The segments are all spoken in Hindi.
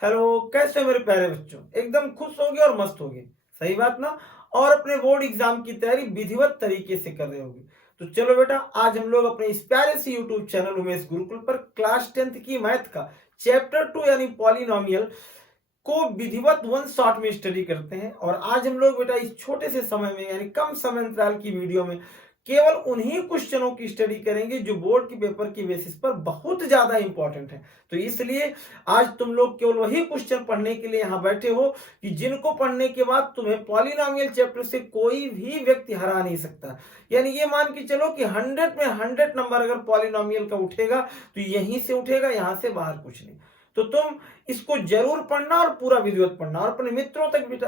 हेलो, कैसे हो मेरे प्यारे बच्चों। एकदम खुश होगे और मस्त होगे, सही बात ना। और अपने बोर्ड एग्जाम की तैयारी विधिवत तरीके से कर रहे होगे। तो चलो बेटा, आज हम लोग अपने इस प्यारे से यूट्यूब चैनल उमेश गुरुकुल पर क्लास 10th की मैथ का चैप्टर 2 यानी पॉलिनोमियल को विधिवत वन शॉट में स्टडी करते हैं। और आज हम लोग बेटा इस छोटे से समय में यानी कम समय अंतराल की वीडियो में केवल उन्हीं क्वेश्चनों की स्टडी करेंगे जो बोर्ड के पेपर की बेसिस पर बहुत ज्यादा इंपॉर्टेंट है। तो इसलिए आज तुम लोग केवल वही क्वेश्चन पढ़ने के लिए यहाँ बैठे हो कि जिनको पढ़ने के बाद तुम्हें पॉलिनोमियल चैप्टर से कोई भी व्यक्ति हरा नहीं सकता। यानी ये मान के चलो कि 100 में 100 नंबर अगर पॉलिनोमियल का उठेगा तो यहीं से उठेगा, यहां से बाहर कुछ नहीं। तो तुम इसको जरूर पढ़ना और पूरा विधिवत पढ़ना और अपने मित्रों तक भी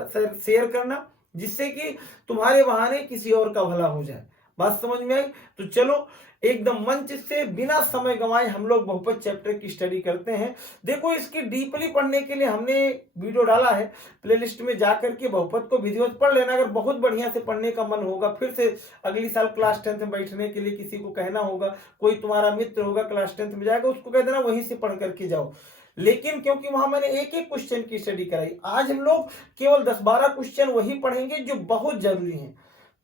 शेयर करना, जिससे कि तुम्हारे बहाने किसी और का भला हो जाए। बात समझ में आई? तो चलो एकदम मंच से बिना समय गंवाए हम लोग बहुपद चैप्टर की स्टडी करते हैं। देखो, इसकी डीपली पढ़ने के लिए हमने वीडियो डाला है, प्लेलिस्ट में जाकर के बहुपद को विधिवत पढ़ लेना। अगर बहुत बढ़िया से पढ़ने का मन होगा, फिर से अगली साल क्लास 10th में बैठने के लिए किसी को कहना होगा, कोई तुम्हारा मित्र होगा क्लास 10th में जाएगा, उसको कह देना वहीं से पढ़ करके जाओ। लेकिन क्योंकि वहां मैंने एक एक क्वेश्चन की स्टडी कराई, आज हम लोग केवल 10-12 क्वेश्चन वही पढ़ेंगे जो बहुत जरूरी हैं।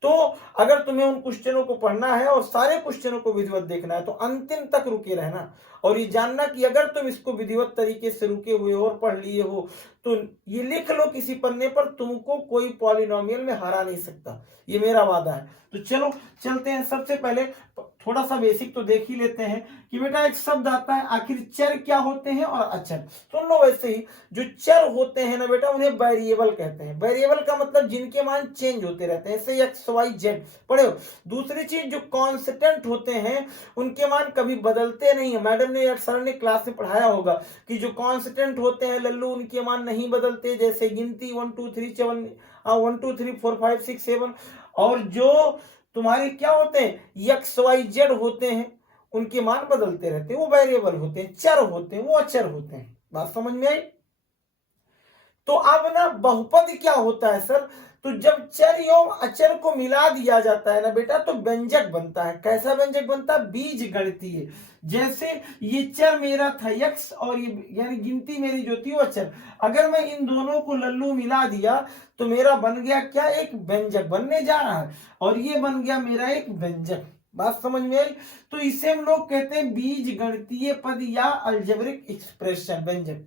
तो अगर तुम्हें उन क्वेश्चनों को पढ़ना है और सारे क्वेश्चनों को विधिवत देखना है तो अंतिम तक रुके रहना और ये जानना कि अगर तुम इसको विधिवत तरीके से रुके हुए हो और पढ़ लिए हो तो ये लिख लो किसी पन्ने पर, तुमको कोई पॉलिनोमियल में हरा नहीं सकता, ये मेरा वादा है। तो चलो चलते हैं। सबसे पहले थोड़ा सा बेसिक तो देख ही लेते हैं कि बेटा एक शब्द आता है, आखिर चर क्या होते हैं और अचर। सुन लो, वैसे ही जो चर होते हैं ना बेटा, उन्हें वेरिएबल कहते हैं। वेरिएबल का मतलब जिनके मान चेंज होते रहते हैं, जैसे एक्स वाई जेड पढ़े हो। दूसरी चीज जो कांस्टेंट होते हैं उनके मान कभी बदलते नहीं है। मैडम ने या सर ने क्लास में पढ़ाया होगा कि जो कांस्टेंट होते हैं लल्लू, उनके मान नहीं बदलते, जैसे गिनती 1 2 3 7 1 2 3 4 5 6 7। और जो तुम्हारे क्या होते हैं एक्स वाई जेड होते हैं, उनके मान बदलते रहते हैं, वो वेरिएबल होते हैं, चर होते हैं, वो अचर होते हैं। बात समझ में आई? तो अब ना बहुपद क्या होता है सर? तो जब चर एवं अचर को मिला दिया जाता है ना बेटा तो व्यंजक बनता है। कैसा व्यंजक बनता है? बीज गणितीय। जैसे ये चर मेरा था x और ये यानी गिनती मेरी जो थी वो अचर, अगर मैं इन दोनों को लल्लू मिला दिया तो मेरा बन गया क्या? एक व्यंजक बनने जा रहा है और ये बन गया मेरा एक व्यंजक। बात समझ में आई? तो इसे हम लोग कहते हैं बीज गणितीय पद या अलजेब्रिक एक्सप्रेशन, व्यंजक।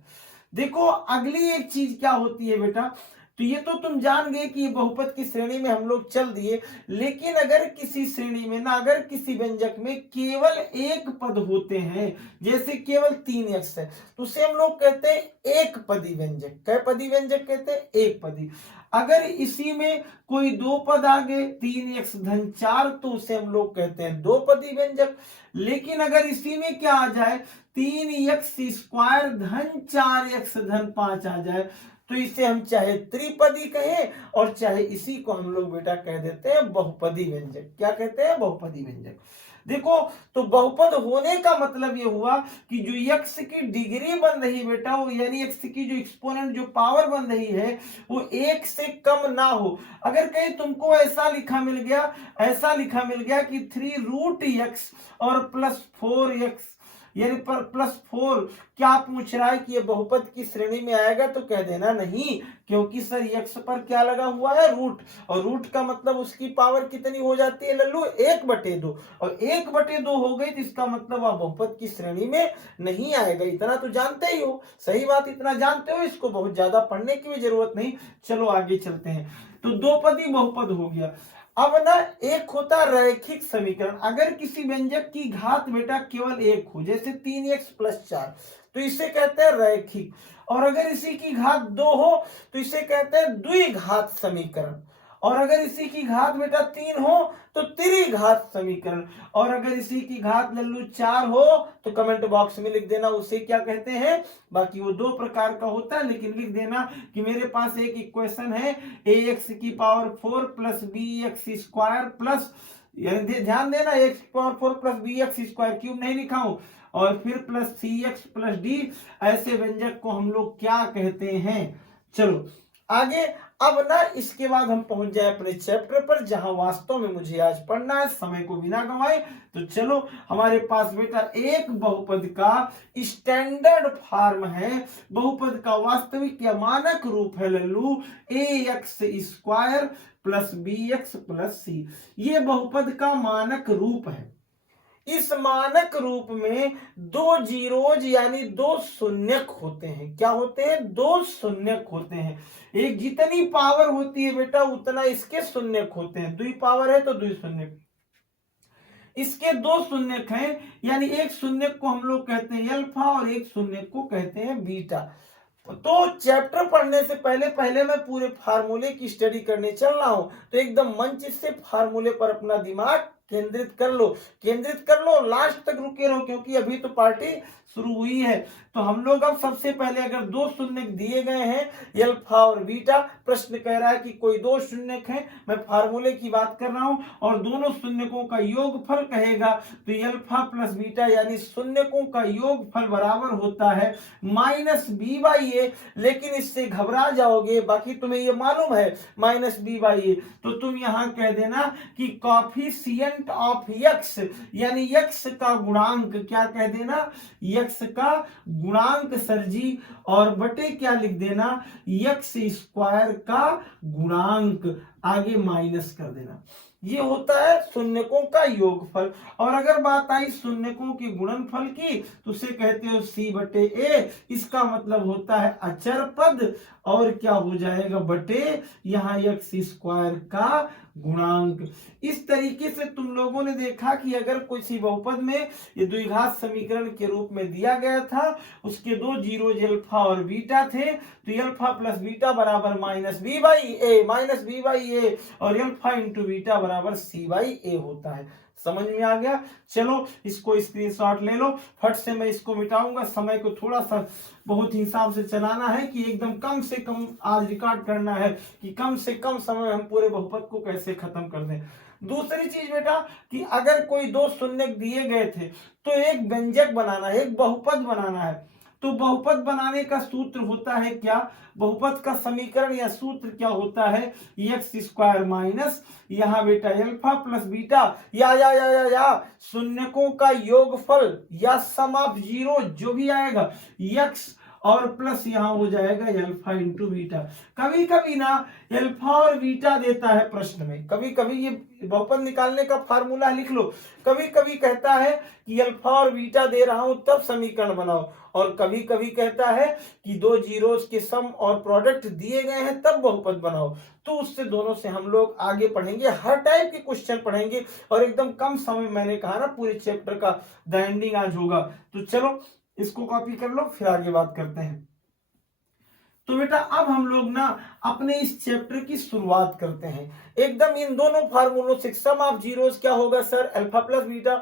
देखो अगली एक चीज क्या होती है बेटा, तो ये तो तुम जान गए कि ये बहुपद की श्रेणी में हम लोग चल दिए। लेकिन अगर किसी श्रेणी में ना, अगर किसी व्यंजक में केवल एक पद होते हैं, जैसे केवल 3x है, तो उसे हम लोग कहते हैं एक पदी व्यंजक। कै पदी व्यंजक कहते हैं? एक पदी। अगर इसी में कोई दो पद आ गए 3x धन 4 तो उसे हम लोग कहते हैं दो पदी व्यंजक। लेकिन अगर इसी में क्या आ जाए 3x² धन 4x धन 5 आ जाए तो इसे हम चाहे त्रिपदी कहें और चाहे इसी को हम लोग बेटा कह देते हैं बहुपदी व्यंजक। क्या कहते हैं? बहुपदी व्यंजक। देखो, तो बहुपद होने का मतलब ये हुआ कि जो x की डिग्री बन रही बेटा, वो यानी x की जो एक्सपोनेंट जो पावर बन रही है वो 1 से कम ना हो। अगर कहीं तुमको ऐसा लिखा मिल गया कि 3√x और +4x यानी पर +4, क्या पूछ रहा है कि ये बहुपद की श्रेणी में आएगा? तो कह देना नहीं, क्योंकि सर x पर क्या लगा हुआ है? रूट, और रूट का मतलब उसकी पावर कितनी हो जाती है लल्लू? 1/2, और 1/2 हो गई तो इसका मतलब वह बहुपद की श्रेणी में नहीं आएगा। इतना तो जानते ही हो, सही बात, इतना जानते हो, इसको बहुत ज्यादा पढ़ने की भी जरूरत नहीं। चलो आगे चलते हैं। तो दो पदी बहुपद हो गया। अब ना एक होता रैखिक समीकरण। अगर किसी व्यंजक की घात बेटा केवल एक हो, जैसे 3x + 4, तो इसे कहते हैं रैखिक। और अगर इसी की घात 2 हो तो इसे कहते हैं द्विघात समीकरण। और अगर इसी की घात बेटा 3 हो तो त्रिघात समीकरण। और अगर इसी की घात लल्लू 4 हो तो कमेंट बॉक्स में लिख देना उसे क्या कहते हैं। बाकी वो दो प्रकार का होता है, लेकिन लिख देना कि मेरे पास एक इक्वेशन है ax⁴ + bx² प्लस, यानी ध्यान देना x⁴ + bx² क्यूब नहीं लिखा हूं, और फिर +cx + d। ऐसे व्यंजक को हम लोग क्या कहते हैं? चलो आगे। अब ना इसके बाद हम पहुंच जाए अपने चैप्टर पर, जहां वास्तव में मुझे आज पढ़ना है, समय को बिना गंवाए। तो चलो, हमारे पास बेटा एक बहुपद का स्टैंडर्ड फॉर्म है, बहुपद का वास्तविक या मानक रूप है लल्लू, ax² plus bx plus C. ये बहुपद का मानक रूप है। इस मानक रूप में दो जीरोज यानी दो शून्यक होते हैं। क्या होते हैं? दो शून्यक होते हैं। एक जितनी पावर होती है बेटा उतना इसके शून्यक होते हैं। दुई पावर है तो दुई शून्यक। इसके दो शून्यक हैं, यानी एक शून्यक को हम लोग कहते हैं अल्फा और एक शून्यक को कहते हैं बीटा। तो चैप्टर पढ़ने से पहले मैं पूरे फार्मूले की स्टडी करने चल रहा हूं, तो एकदम मन चित से फार्मूले पर अपना दिमाग केंद्रित कर लो, लास्ट तक रुके रहो, क्योंकि अभी तो पार्टी शुरू हुई है। तो हम लोग अब सबसे पहले, अगर दो शून्यक दिए गए हैं अल्फा और बीटा, प्रश्न कह रहा है कि कोई दो शून्यक है, मैं फार्मूले की बात कर रहा हूं, और दोनों शून्यकों का योगफल कहेगा, तो अल्फा प्लस बीटा यानी शून्यकों का योगफल बराबर होता है माइनस बी बाई ए। लेकिन इससे घबरा जाओगे, बाकी तुम्हें ये मालूम है माइनस बी बाई ए, तो तुम यहां कह देना कि कॉफिशिएंट ऑफ एक्स, यानी एक्स का गुणांक, क्या कह देना? एक्स का गुणांक सर जी, और बटे क्या लिख देना? एक्स स्क्वायर का गुणांक, आगे माइनस कर देना। ये होता है शून्यकों का योगफल। और अगर बात आई शून्यकों के गुणनफल की, तो उसे कहते हो सी बटे ए। इसका मतलब होता है अचर पद, और क्या हो जाएगा बटे यहाँ एक्स स्क्वायर का गुणांक। इस तरीके से तुम लोगों ने देखा कि अगर किसी बहुपद में ये द्विघात समीकरण के रूप में दिया गया था, उसके दो जीरोज अल्फा और बीटा थे, तो अल्फा प्लस बीटा बराबर माइनस बी बाई ए, और अल्फा इंटू बीटा बराबर सी बाई ए होता है। समझ में आ गया? चलो इसको स्क्रीनशॉट ले लो, फट से मैं इसको मिटाऊंगा। समय को थोड़ा सा बहुत हिसाब से चलाना है कि एकदम कम से कम आज रिकॉर्ड करना है कि कम से कम समय में हम पूरे बहुपद को कैसे खत्म कर दें। दूसरी चीज बेटा कि अगर कोई दो शून्यक दिए गए थे, तो एक व्यंजक बनाना है, एक बहुपद बनाना है। तो बहुपद बनाने का सूत्र होता है क्या? बहुपद का समीकरण या सूत्र क्या होता है? एक्स स्क्वायर माइनस यहाँ बेटा अल्फा प्लस बीटा या शून्यकों का योगफल या सम ऑफ जीरो जो भी आएगा, एक्स और प्लस यहाँ हो जाएगा अल्फा इंटू बीटा। कभी कभी ना अल्फा और बीटा देता है प्रश्न में, कभी कभी ये बहुपद निकालने का फार्मूला लिख लो। कभी कभी कहता है कि अल्फा और बीटा दे रहा हूं तब समीकरण बनाओ, और कभी कभी कहता है कि दो जीरोस के सम और प्रोडक्ट दिए गए हैं तब बहुपद बनाओ। तो उससे दोनों से हम लोग आगे पढ़ेंगे, हर टाइप के क्वेश्चन पढ़ेंगे, और एकदम कम समय, मैंने कहा ना पूरे चैप्टर का द एंडिंग आज होगा। तो चलो इसको कॉपी कर लो, फिर आगे बात करते हैं। तो बेटा अब हम लोग ना अपने इस चैप्टर की शुरुआत करते हैं एकदम इन दोनों फार्मूलों से। सम ऑफ जीरोस क्या होगा सर? अल्फा प्लस बीटा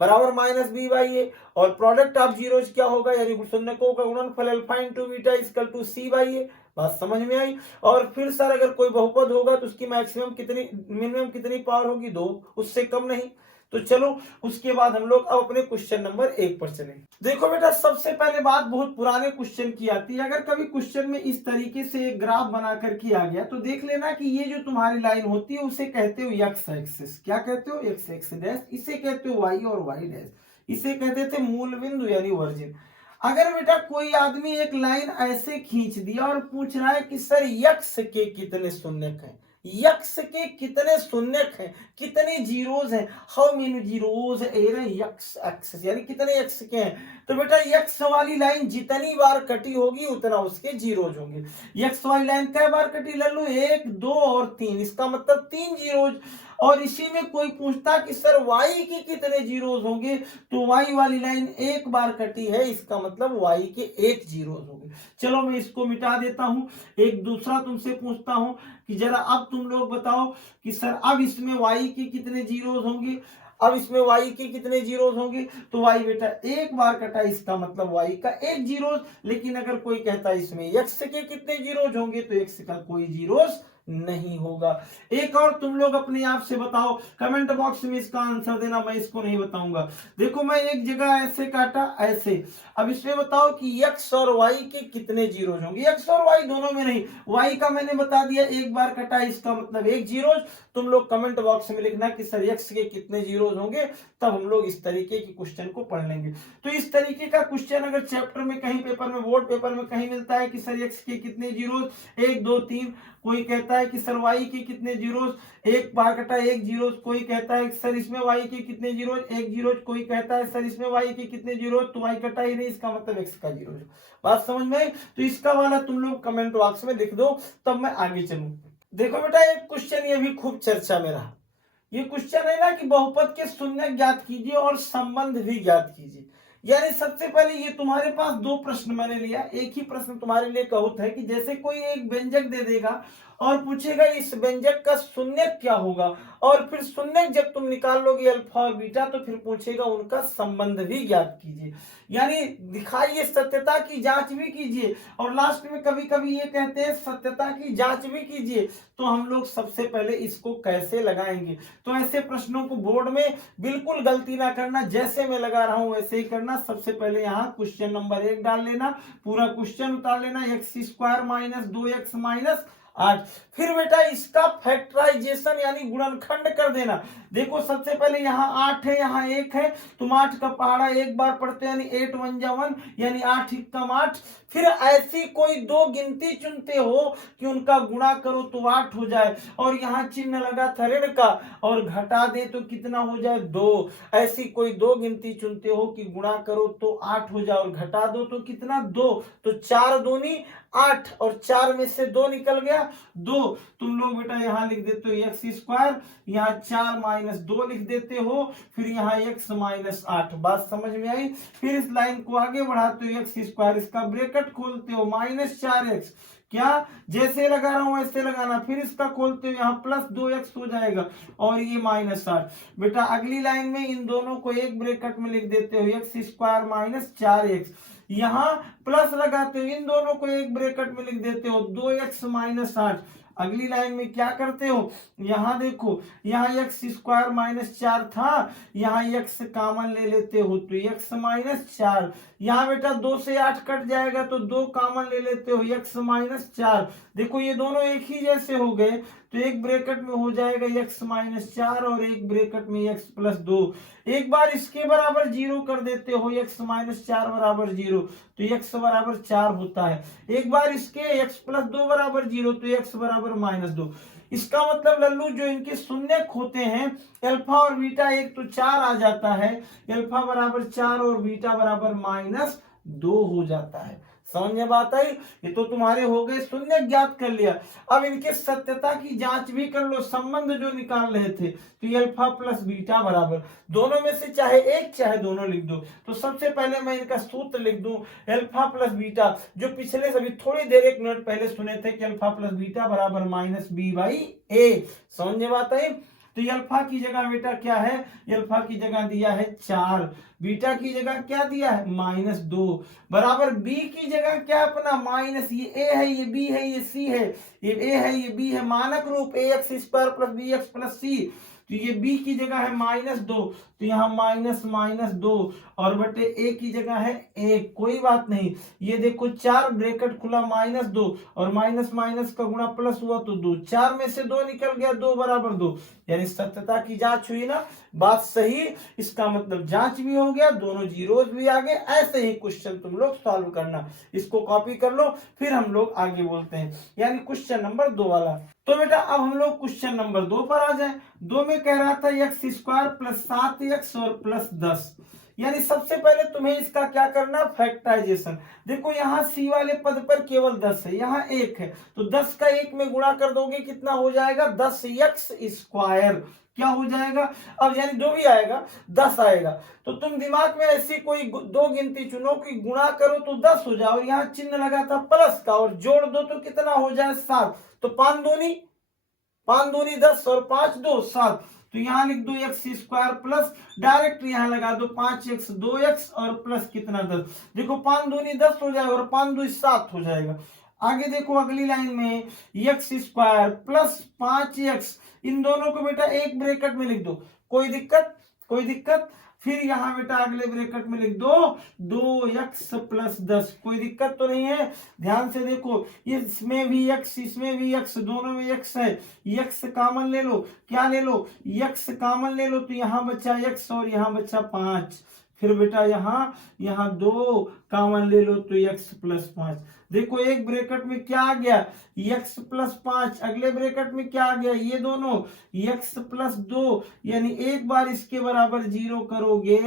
बराबर माइनस बी बाई ए, और प्रोडक्ट ऑफ जीरोस क्या होगा? यानी शून्यकों का गुणनफल alpha into beta equal to C by A. बात समझ में आई? और फिर सर अगर कोई बहुपद होगा तो उसकी मिनिमम कितनी पावर होगी? 2, उससे कम नहीं। तो चलो उसके बाद हम लोग अब अपने क्वेश्चन नंबर 1 पर चलें। देखो बेटा, सबसे पहले बात बहुत पुराने क्वेश्चन की आती है। अगर कभी क्वेश्चन में इस तरीके से एक ग्राफ बनाकर किया गया, तो देख लेना कि ये जो तुम्हारी लाइन होती है उसे कहते हो एक्स एक्सिस। क्या कहते हो? X x dash. इसे कहते हो वाई और वाई डैश। इसे कहते थे मूल बिंदु यानी वर्जिन। अगर बेटा कोई आदमी एक लाइन ऐसे खींच दिया और पूछ रहा है कि सर यक्स के कितने शून्यक हैं, यक्स के कितने शून्यक हैं, कितने जीरोज हैं, how many zeros x axis, यानी कितने यक्स के हैं, तो बेटा यक्स वाली लाइन जितनी बार कटी होगी उतना उसके जीरोज होंगे। यक्स वाली लाइन कै बार कटी लल्लू? 1, 2 और 3, इसका मतलब 3 जीरोज। और इसी में कोई पूछता कि सर वाई के कितने जीरोज होंगे, तो वाई वाली लाइन एक बार कटी है, इसका मतलब वाई के 1 जीरोज होंगे। चलो मैं इसको मिटा देता हूं। एक दूसरा तुमसे पूछता हूं कि जरा अब तुम लोग बताओ कि सर अब इसमें वाई के कितने जीरोज होंगे, अब इसमें y के कितने जीरोज होंगे, तो y बेटा एक बार कटा, इसका मतलब y का 1 जीरोज। लेकिन अगर कोई कहता है इसमें x के कितने जीरोज होंगे, तो x का कोई जीरोज नहीं होगा। एक और तुम लोग अपने आप से बताओ, कमेंट बॉक्स में इसका आंसर देना, मैं इसको नहीं बताऊंगा। देखो मैं एक जगह ऐसे काटा ऐसे, अब इसमें बताओ कि x और y के कितने जीरोज होंगे। x और y दोनों में नहीं, y का मैंने बता दिया, एक बार कटा, इसका मतलब एक जीरोज। तुम लोग कमेंट बॉक्स में लिखना कि सर x के कितने जीरोज होंगे, तब हम लोग इस तरीके की क्वेश्चन को पढ़ लेंगे। तो इस तरीके का क्वेश्चन अगर चैप्टर में कहीं पेपर में, बोर्ड पेपर में कहीं मिलता है कि सर x के कितने जीरोज, 1 2 3, कोई कहता है कि सर y के कितने जीरोज, एक बार कटा एक जीरोज, कोई कहता है कि सर इसमें y के कितने जीरोज, एक जीरोज, कोई कहता है सर इसमें y के कितने जीरोज, तो y कटा ही नहीं, इसका मतलब x का जीरोज। बात समझ में आई? तो इसका वाला तुम लोग कमेंट बॉक्स में लिख दो, तब मैं आगे चलूं। देखो बेटा एक क्वेश्चन ये भी खूब चर्चा में रहा, ये क्वेश्चन है ना कि बहुपद के शून्य ज्ञात कीजिए और संबंध भी ज्ञात कीजिए। यानी सबसे पहले ये तुम्हारे पास दो प्रश्न मैंने लिया, एक ही प्रश्न तुम्हारे लिए बहुत है कि जैसे कोई एक व्यंजक दे देगा और पूछेगा इस व्यंजक का शून्य क्या होगा, और फिर शून्य जब तुम निकाल लोगे अल्फा और बीटा, तो फिर पूछेगा उनका संबंध भी ज्ञात कीजिए, यानी दिखाइए, सत्यता की जांच भी कीजिए, और लास्ट में कभी कभी ये कहते हैं सत्यता की जांच भी कीजिए। तो हम लोग सबसे पहले इसको कैसे लगाएंगे, तो ऐसे प्रश्नों को बोर्ड में बिल्कुल गलती ना करना, जैसे मैं लगा रहा हूं वैसे ही करना। सबसे पहले यहाँ क्वेश्चन नंबर 1 डाल लेना, पूरा क्वेश्चन उतार लेना, x² माइनस 2x माइनस 8। फिर बेटा इसका फैक्टराइजेशन यानी गुणनखंड कर देना। देखो सबसे पहले यहाँ 8 है, यहाँ 1 है, तुम 8 का पहाड़ा एक बार पढ़ते हो, यानी 8 1 जा 1, यानी 8 एकम 8। फिर ऐसी कोई दो गिनती चुनते हो कि उनका गुणा करो तो 8 हो जाए, और यहाँ चिन्ह लगा था ऋण का, और घटा दे तो कितना हो जाए 2। ऐसी कोई दो गिनती चुनते हो कि गुणा करो तो 8 हो जाए और घटा दो तो कितना 2, तो 4 दूनी 8, और 4 में से 2 निकल गया 2। तुम लोग बेटा यहाँ लिख देते हो x², यहाँ 4 माइनस 2 लिख देते हो, फिर यहाँ x माइनस 8। बात समझ में आई? फिर इस लाइन को आगे बढ़ाते हो x², इसका ब्रैकेट खोलते हो माइनस 4x, क्या जैसे लगा रहा हूं वैसे लगाना, फिर इसका खोलते हो यहाँ प्लस 2x हो जाएगा, और ये माइनस 8। बेटा अगली लाइन में इन दोनों को एक ब्रैकेट में लिख देते हो x² माइनस 4x, यहाँ प्लस लगाते हो, इन दोनों को एक ब्रैकेट में लिख देते हो 2x माइनस 8। अगली लाइन में क्या करते हो, यहाँ देखो, यहाँ x² माइनस 4 था, यहाँ x कॉमन ले लेते हो तो x माइनस 4। यहाँ बेटा 2 से 8 कट जाएगा तो 2 कॉमन ले लेते हो, x माइनस 4। देखो ये दोनों एक ही जैसे हो गए, तो एक ब्रैकेट में हो जाएगा x माइनस 4 और एक ब्रैकेट में x प्लस 2। एक बार इसके बराबर 0 कर देते हो, x माइनस 4 बराबर 0, तो x बराबर 4 होता है। एक बार इसके x प्लस 2 बराबर 0, तो x बराबर माइनस 2। इसका मतलब लल्लू जो इनके शून्यक होते हैं अल्फा और बीटा, एक तो 4 आ जाता है, अल्फा बराबर 4 और बीटा बराबर माइनस 2 हो जाता है। समझ में बात आई? ये तो तुम्हारे हो गए शून्य ज्ञात कर लिया। अब इनके सत्यता की जांच भी कर लो, संबंध जो निकाल रहे थे, तो ये अल्फा प्लस बीटा बराबर, दोनों में से चाहे एक चाहे दोनों लिख दो। तो सबसे पहले मैं इनका सूत्र लिख दूं, अल्फा प्लस बीटा, जो पिछले सभी थोड़ी देर 1 मिनट पहले सुने थे कि अल्फा प्लस बीटा बराबर माइनस बी बाई ए। समझ में बात आई? तो अल्फा की जगह बेटा क्या है, अल्फा की जगह दिया है 4, बीटा की जगह क्या दिया है माइनस 2, बराबर बी की जगह क्या अपना माइनस, ये ए है, ये बी है, ये सी है, ये ए है, ये बी है, मानक रूप ax² प्लस bx प्लस सी। तो ये b की जगह है माइनस 2, तो यहाँ माइनस माइनस 2, और बटे a की जगह है 1, कोई बात नहीं। ये देखो 4 ब्रैकेट खुला माइनस 2, और माइनस माइनस का गुणा प्लस हुआ तो 2, 4 में से 2 निकल गया, 2 बराबर 2, यानी सत्यता की जांच हुई ना, बात सही। इसका मतलब जांच भी हो गया, दोनों जीरोज भी आ गए। ऐसे ही क्वेश्चन तुम लोग सॉल्व करना, इसको कॉपी कर लो, फिर हम लोग आगे बोलते हैं, यानी क्वेश्चन नंबर 2 वाला। तो बेटा अब हम लोग क्वेश्चन नंबर 2 पर आ जाए। 2 में कह रहा था x² प्लस 7x और प्लस 10, यानी सबसे पहले तुम्हें इसका क्या करना, फैक्टराइजेशन। देखो यहाँ सी वाले पद पर केवल 10 है, यहाँ 1 है, तो 10 का 1 में गुणा कर दोगे कितना हो जाएगा, 10x², क्या हो जाएगा, अब यानी जो भी आएगा 10 आएगा। तो तुम दिमाग में ऐसी कोई दो गिनती चुनो कि गुणा करो तो 10 हो जाए, और यहाँ चिन्ह लगा था प्लस का, और जोड़ दो तो कितना हो जाए 7, तो 5 दूनी 10 और 5 2 7, तो यहाँ लिख दो x² प्लस, डायरेक्ट यहाँ लगा दो 5x 2x और प्लस कितना 10। देखो 5 दूनी 10 हो जाएगा और 5 2 7 हो जाएगा। आगे देखो अगली लाइन में एक्स स्क्वायर प्लस 5x, इन दोनों को बेटा एक ब्रैकेट में लिख दो, कोई दिक्कत, कोई दिक्कत। फिर यहाँ बेटा अगले ब्रैकेट में लिख दो 2x प्लस 10, कोई दिक्कत तो नहीं है। ध्यान से देखो, इसमें भी x इसमें भी x, दोनों में x है, x कॉमन ले लो, क्या ले लो, x कॉमन ले लो, तो यहाँ बचा x और यहाँ बचा 5। फिर बेटा यहाँ 2 कॉमन ले लो तो x प्लस 5। देखो एक ब्रैकेट में क्या आ गया x प्लस 5, अगले ब्रैकेट में क्या आ गया, ये दोनों x प्लस 2, यानी एक बार इसके बराबर 0 करोगे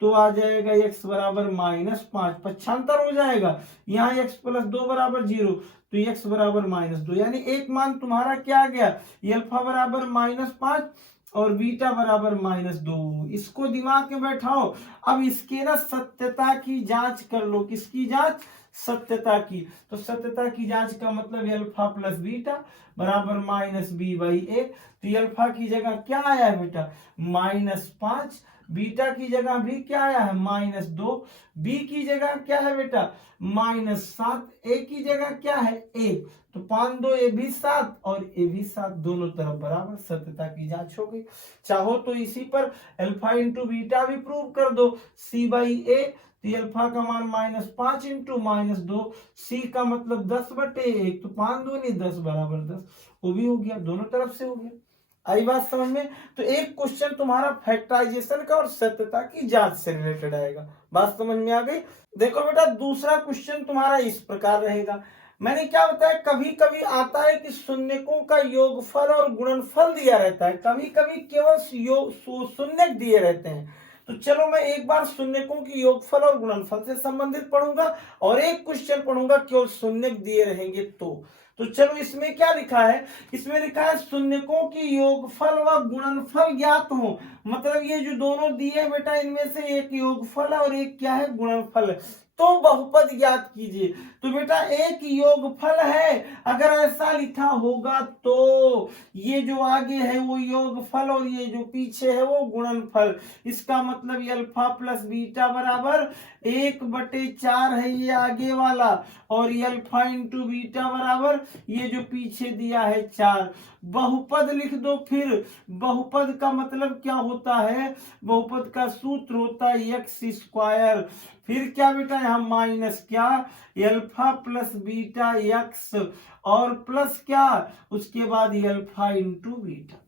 तो आ जाएगा x बराबर -5, पक्षांतर हो जाएगा। यहाँ x प्लस 2 बराबर 0 तो x बराबर -2, यानी एक मान तुम्हारा क्या आ गया, अल्फा बराबर -5 और बीटा बराबर -2। इसको दिमाग में बैठाओ। अब इसके ना सत्यता की जांच कर लो, किसकी जांच, सत्यता की। तो सत्यता की जांच का मतलब अल्फा प्लस बीटा बराबर -b/a। तो अल्फा की जगह क्या आया है बेटा -5, बीटा की जगह भी क्या आया है -2, बी की जगह क्या है बेटा -7, ए की जगह क्या है 1, तो 5 2 ए भी 7 और ए भी 7, दोनों तरफ बराबर, सत्यता की जांच हो गई। चाहो तो इसी पर अल्फा इंटू बीटा भी प्रूव कर दो, c/a, तो अल्फा का मान -5 इंटू -2, सी का मतलब 10/1, तो 5 दूनी 10 बराबर 10, वो भी हो गया, दोनों तरफ से हो गया। आई बात समझ में। तो एक क्वेश्चन तुम्हारा फैक्टराइजेशन का और सत्यता की जांच से रिलेटेड आएगा, बात समझ में आ गई। देखो बेटा दूसरा क्वेश्चन तुम्हारा इस प्रकार रहेगा, मैंने क्या बताया, कभी कभी आता है कि शून्यकों का योगफल और गुणनफल दिया रहता है, कभी कभी केवल शून्यक दिए रहते हैं। तो चलो मैं एक बार शून्यकों की योगफल और गुणनफल से संबंधित पढ़ूंगा और एक क्वेश्चन पढ़ूंगा केवल शून्यक दिए रहेंगे तो चलो इसमें क्या लिखा है, इसमें लिखा है शून्यकों की योगफल व गुणनफल ज्ञात हो। मतलब ये जो दोनों दिए बेटा इनमें से एक योगफल है और एक क्या है गुणनफल है, तो बहुपद ज्ञात कीजिए। तो बेटा एक योगफल है, अगर ऐसा लिखा होगा तो ये जो आगे है वो योगफल और ये जो पीछे है वो गुणनफल। इसका मतलब अल्फा प्लस बीटा बराबर 1/4 है ये आगे वाला, और अल्फा इंटू बीटा बराबर ये जो पीछे दिया है 4। बहुपद लिख दो। फिर बहुपद का मतलब क्या होता है, बहुपद का सूत्र होता है एक्स स्क्वायर, फिर क्या बेटा यहाँ माइनस क्या अल्फा प्लस बीटा एक्स और प्लस क्या उसके बाद अल्फा इंटू बीटा।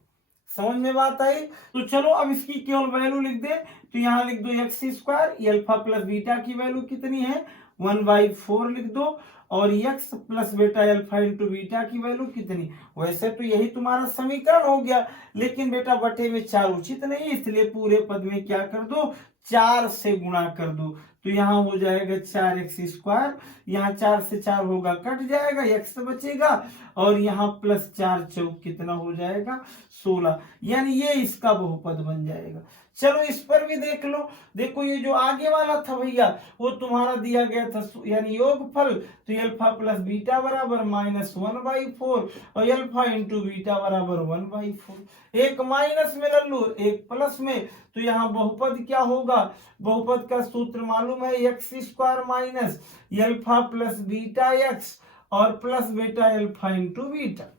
समझ में बात आई। तो चलो अब इसकी केवल वैल्यू लिख दे, तो यहाँ लिख दो x square, alpha plus beta की वैल्यू कितनी है 1/4 लिख दो, और x प्लस बेटा अल्फा इंटू बीटा की वैल्यू कितनी। वैसे तो यही तुम्हारा समीकरण हो गया, लेकिन बेटा बटे में 4 उचित नहीं, इसलिए पूरे पद में क्या कर दो 4 से गुणा कर दो। तो यहाँ हो जाएगा 4x स्क्वायर, यहाँ 4 से 4 होगा कट जाएगा, x बचेगा, और यहाँ प्लस 4 चौक कितना हो जाएगा 16, यानी ये इसका बहुपद बन जाएगा। चलो इस पर भी देख लो। देखो ये जो आगे वाला था भैया वो तुम्हारा दिया गया था यानी योगफल, तो अल्फा प्लस बीटा बराबर -1/4 और अल्फा इंटू बीटा बराबर 1/4। एक माइनस में ले लो एक प्लस में, तो यहाँ बहुपद क्या होगा, बहुपद का सूत्र मालूम है x square minus alpha plus beta x और प्लस बेटा अल्फा इंटू बीटा।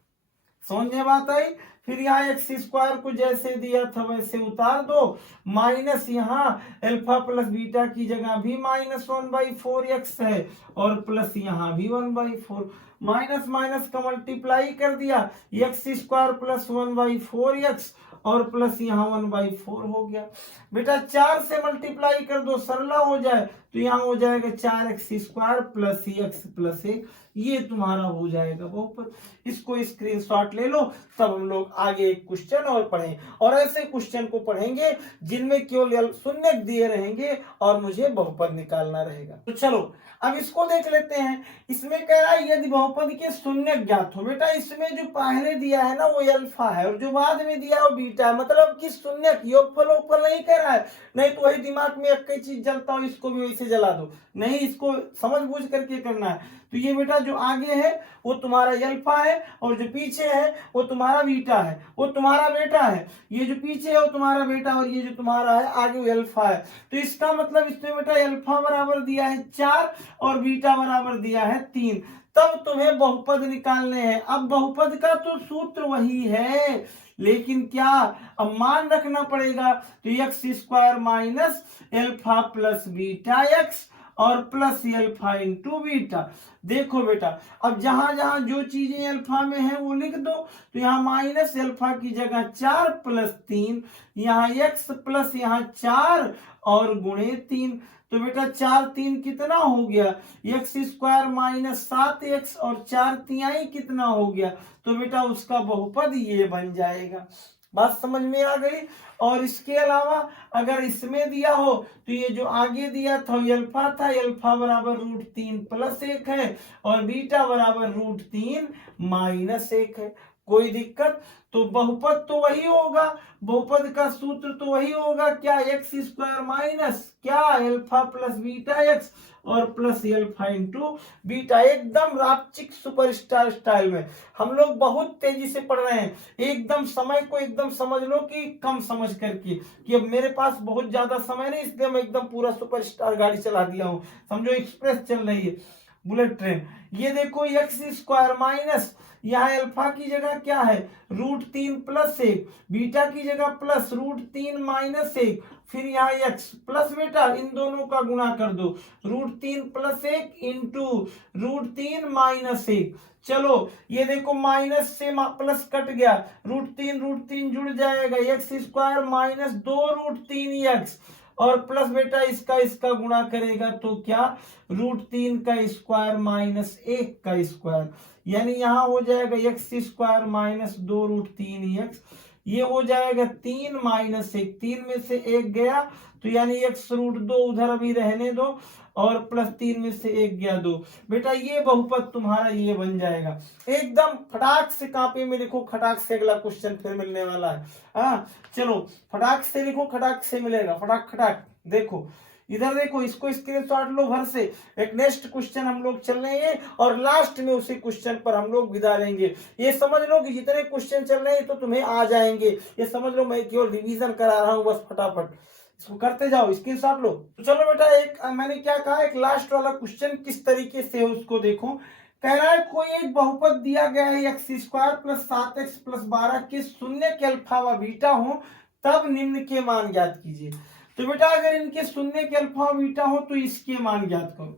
समझ में बात आई। फिर यहाँ एक्स स्क्वायर को जैसे दिया था वैसे उतार दो, माइनस यहाँ अल्फा प्लस बीटा की जगह भी -1/4 एक्स है और प्लस यहाँ भी 1/4, माइनस माइनस का मल्टीप्लाई कर दिया, एक्स स्क्वायर प्लस 1/4 एक्स और प्लस यहाँ 1/4 हो गया। बेटा 4 से मल्टीप्लाई कर दो सरला हो जाए, तो यहाँ हो जाएगा 4x square plus x plus 1, ये तुम्हारा हो जाएगा बहुपद। इसको स्क्रीनशॉट ले लो, तब हम लोग आगे एक क्वेश्चन और पढ़ें, और ऐसे क्वेश्चन को पढ़ेंगे जिनमें केवल शून्य दिए रहेंगे और मुझे बहुपद निकालना रहेगा। तो चलो अब इसको देख लेते हैं। इसमें कह रहा है यदि बहुपद के शून्य ज्ञात हो। बेटा इसमें जो पहले दिया है ना वो अल्फा है और जो बाद में दिया है वो बीटा है, मतलब कि शून्य योगफल नहीं कह रहा है, नहीं तो वही दिमाग में एक चीज जलता हो इसको भी ऐसे जला दो, नहीं, इसको समझ बूझ करके करना है। तो ये बेटा जो आगे है वो तुम्हारा अल्फा है, और जो पीछे है वो तुम्हारा बीटा है, वो तुम्हारा बेटा है। ये जो पीछे है वो तुम्हारा बेटा, और ये जो तुम्हारा है आगे वो अल्फा है। तो इसका मतलब इसमें बेटा अल्फा बराबर दिया है 4 और बीटा बराबर दिया है 3। तब तुम्हें बहुपद निकालने हैं। अब बहुपद का तो सूत्र वही है, लेकिन क्या अब मान रखना पड़ेगा। तो x square minus alpha plus beta x और प्लस एल्फा इंटू बीटा। देखो बेटा, अब जहां जहां जो चीजें अल्फा में है वो लिख दो। तो यहाँ माइनस एल्फा की जगह 4 प्लस 3, यहाँ एक्स प्लस यहाँ 4 और गुणे 3। तो बेटा 4 3 कितना हो गया, एक्स स्क्वायर माइनस 7x और 4 तिहाई कितना हो गया। तो बेटा उसका बहुपद ये बन जाएगा। बात समझ में आ गई। और इसके अलावा अगर इसमें दिया हो तो ये जो आगे दिया था अल्फा था, अल्फा बराबर √3 प्लस 1 है और बीटा बराबर √3 माइनस 1 है। कोई दिक्कत? तो बहुपद तो वही होगा, बहुपद का सूत्र तो वही होगा, क्या एक्स स्क्वायर माइनस क्या अल्फा प्लस बीटा एक्स और प्लस अल्फा इंटू बीटा। एकदम रापचिक सुपरस्टार स्टाइल में हम लोग बहुत तेजी से पढ़ रहे हैं। एकदम समय को एकदम समझ लो कि कम समझ करके, कि अब मेरे पास बहुत ज्यादा समय नहीं, इसलिए मैं एकदम पूरा सुपरस्टार गाड़ी चला दिया हूं। समझो एक्सप्रेस चल रही है, बुलेट ट्रेन। ये देखो एक्स स्क्वायर माइनस, यहाँ अल्फा की जगह क्या है √3 प्लस 1, बीटा की जगह प्लस √3 माइनस 1, फिर यहाँ एक्स प्लस बेटा इन दोनों का गुणा कर दो, √3 प्लस 1 इंटू √3 माइनस 1। चलो ये देखो माइनस से प्लस कट गया, √3 जुड़ जाएगा, एक्स स्क्वायर माइनस 2 √3 एक्स और प्लस बेटा इसका गुणा करेगा तो क्या √3 का स्क्वायर माइनस 1 का स्क्वायर, यानी यहां हो जाएगा एक्स स्क्वायर माइनस 2 √3 एक्स। ये हो जाएगा 3 माइनस 1, 3 में से 1 गया तो यानी एक्स √2 उधर अभी रहने दो और प्लस 3 में से 1 गया 2। बेटा ये बहुपद तुम्हारा ये बन जाएगा। एकदम फटाक से कॉपी में लिखो, खटाक से अगला क्वेश्चन फिर मिलने वाला है। हाँ चलो फटाक से लिखो, खटाक से मिलेगा, फटाक खटाक। देखो इधर देखो, इसको स्क्रीनशॉट लो भर से। एक नेक्स्ट क्वेश्चन हम लोग चल रहे हैं और लास्ट में उसी क्वेश्चन पर हम लोग विदा लेंगे। ये समझ लो कि जितने क्वेश्चन चल रहे हैं तो तुम्हें आ जाएंगे, ये समझ लो मैं केवल रिवीजन करा रहा हूँ बस, फटाफट इसको करते जाओ, स्क्रीनशॉट लो। तो चलो बेटा, एक मैंने क्या कहा, एक लास्ट वाला क्वेश्चन किस तरीके से है उसको देखो। कह रहा है कोई एक बहुपद दिया गया है x square plus 7x plus 12 के शून्य के अल्फा व बीटा हो, तब निम्न के मान ज्ञात कीजिए। तो बेटा अगर इनके शून्य के अल्फा बीटा हो तो इसके मान ज्ञात करो।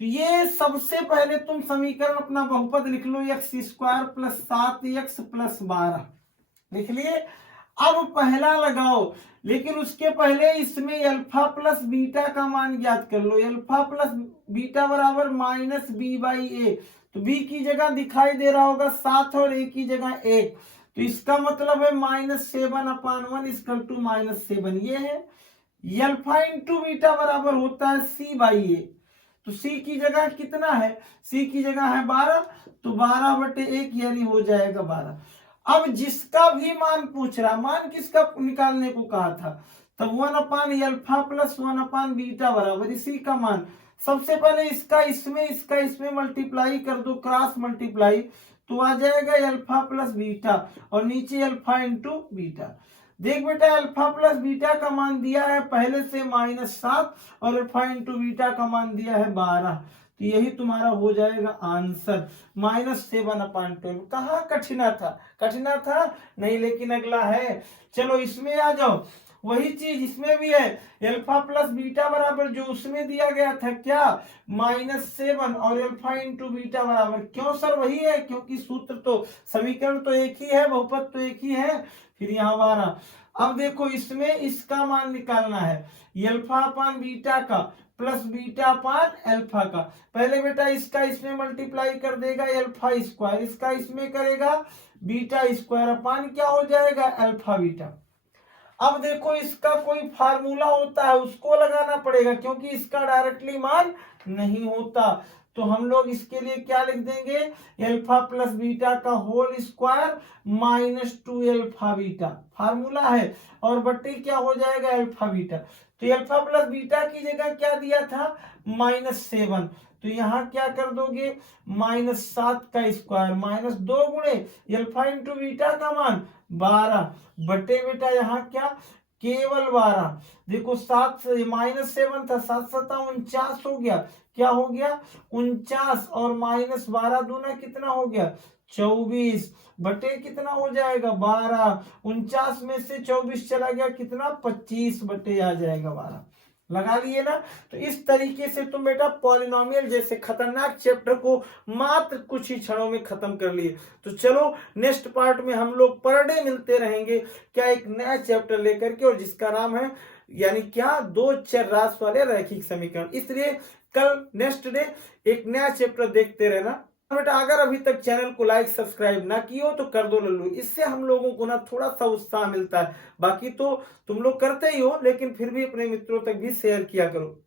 तो ये सबसे पहले तुम समीकरण अपना बहुपद लिख लो, X square plus 7x plus 12 लिख लिए। अब पहला लगाओ, लेकिन उसके पहले इसमें अल्फा प्लस बीटा का मान ज्ञात कर लो। अल्फा प्लस बीटा बराबर माइनस b/a। तो b की जगह दिखाई दे रहा होगा 7 और a की जगह 1, तो इसका मतलब है -7/1 इक्वल टू -7। ये है अल्फा इंटू बीटा बराबर होता है c/a। तो c की जगह कितना है, c की जगह है 12, तो 12/1 यानी हो जाएगा 12। अब जिसका भी मान पूछ रहा, मान किसका निकालने को कहा था, तब 1/अल्फा प्लस 1/बीटा बराबर इसी का मान। सबसे पहले इसका इसमें मल्टीप्लाई कर दो, क्रॉस मल्टीप्लाई, तो आ जाएगा अल्फा प्लस बीटा और नीचे अल्फा इंटू बीटा। देख बेटा अल्फा प्लस बीटा का मान दिया है पहले से -7 और अल्फा इंटू बीटा का मान दिया है 12, तो यही तुम्हारा हो जाएगा आंसर -7/12। कहाँ कठिना था, कठिना था नहीं, लेकिन अगला है। चलो इसमें आ जाओ, वही चीज इसमें भी है, अल्फा प्लस बीटा बराबर जो उसमें दिया गया था क्या -7 और अल्फा इंटू बीटा बराबर, क्यों सर वही है, क्योंकि सूत्र तो समीकरण तो एक ही है, बहुपद तो एक ही है। फिर यहाँ 12। अब देखो इसमें इसका मान निकालना है, अल्फा अपान बीटा का प्लस बीटा अपान अल्फा का। पहले बेटा इसका इसमें मल्टीप्लाई कर देगा अल्फा स्क्वायर, इसका इसमें करेगा बीटा स्क्वायर अपान क्या हो जाएगा अल्फा बीटा। अब देखो इसका कोई फार्मूला होता है उसको लगाना पड़ेगा, क्योंकि इसका डायरेक्टली मान नहीं होता। तो हम लोग इसके लिए क्या लिख देंगे, अल्फा प्लस बीटा का whole square -2 alpha beta formula है, और बट्टी क्या हो जाएगा अल्फा बीटा। तो अल्फा प्लस बीटा की जगह क्या दिया था, -7। तो यहाँ क्या कर दोगे, -7 का स्क्वायर -2 गुणे अल्फा इंटू बीटा का मान 12 बटे बेटा यहाँ क्या, केवल 12। देखो 7 -7 था, 7 7 49 हो गया, क्या हो गया 49, और -12 दूना कितना हो गया 24 बटे कितना हो जाएगा 12। 49 में से 24 चला गया कितना 25 बटे आ जाएगा 12। लगा लिए ना। तो इस तरीके से तुम बेटा पॉलिनोमियल जैसे खतरनाक चैप्टर को मात्र कुछ ही क्षणों में खत्म कर लिए। तो चलो नेक्स्ट पार्ट में हम लोग पर डे मिलते रहेंगे, क्या एक नया चैप्टर लेकर के, और जिसका नाम है यानी क्या, दो चर राशि वाले रैखिक समीकरण। इसलिए कल नेक्स्ट डे एक नया चैप्टर देखते रहना बेटा। अगर अभी तक चैनल को लाइक सब्सक्राइब ना किए हो तो कर दो लल्लू, इससे हम लोगों को ना थोड़ा सा उत्साह मिलता है। बाकी तो तुम लोग करते ही हो, लेकिन फिर भी अपने मित्रों तक भी शेयर किया करो।